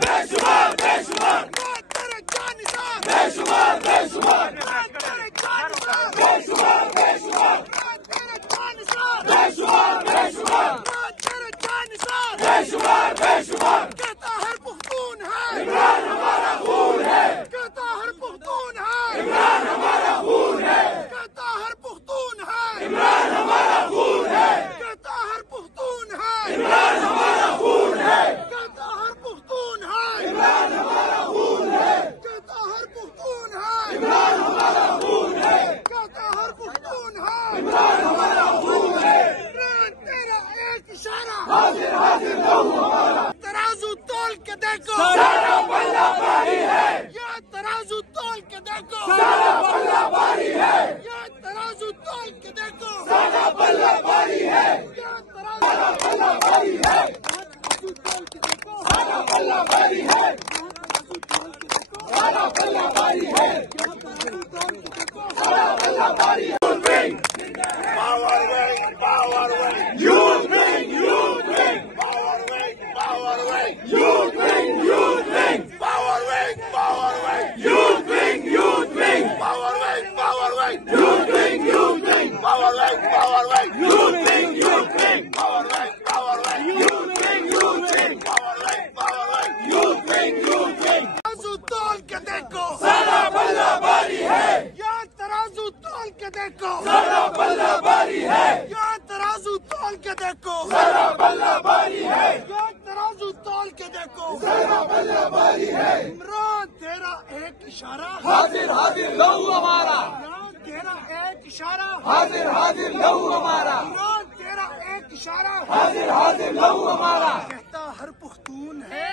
बेशुमार बेशुमार तेरे जानिसार बेशुमार बेशुमार तेरे जानिसार बेशुमार बेशुमार तेरे जानिसार बेशुमार बेशुमार तेरे जानिसार बेशुमार बेशुमार कहता हर पुख्तून है इमरान हमारा खून है कहता हर पुख्तून है इमरान हमारा खून है कहता हर पुख्तून है इमरान हमारा खून है कहता हर पुख्तून है इमरान हमारा खून है कहता हर पुख्तून है इमरान हमारा खून है कहता हर पुख्तून है इमरान हमारा खून है कहता हर पुख्तून है इमरान हमारा खून है तेरा एक इशारा हाजिर हाजिर लहू हमारा तराजू तोल के देखो सारा पल्ला भारी है ये तराजू तोल के देखो सारा पल्ला भारी है ये तराजू तोल के देखो सारा पल्ला भारी है ये सारा पल्ला भारी है तराजू तोल के देखो सारा पल्ला भारी है तराजू तोल के देखो सारा पल्ला भारी है तराजू तोल के देखो सारा पल्ला भारी है Power wing, power wing, youth wing youth wing power wing, power wing, youth wing youth wing power wing, power wing, youth wing youth wing power wing, power wing, youth wing youth wing power wing, power wing, youth wing youth wing power wing, power wing, youth wing youth wing power wing, power wing. Youth wing youth wing तराजू तोल के देखो सारा पल्ला भारी है या तराजू तोल के देखो सारा पल्ला भारी है या तराजू तोल के देखो सारा पल्ला भारी है या तराजू तोल के देखो सारा पल्ला भारी है इमरान तेरा एक इशारा हाजिर हाजिर लहू हमारा इमरान तेरा एक इशारा हाजिर हाजिर लहू हमारा इमरान तेरा एक इशारा हाजिर हाजिर लहू हमारा कहता हर पुख्तून है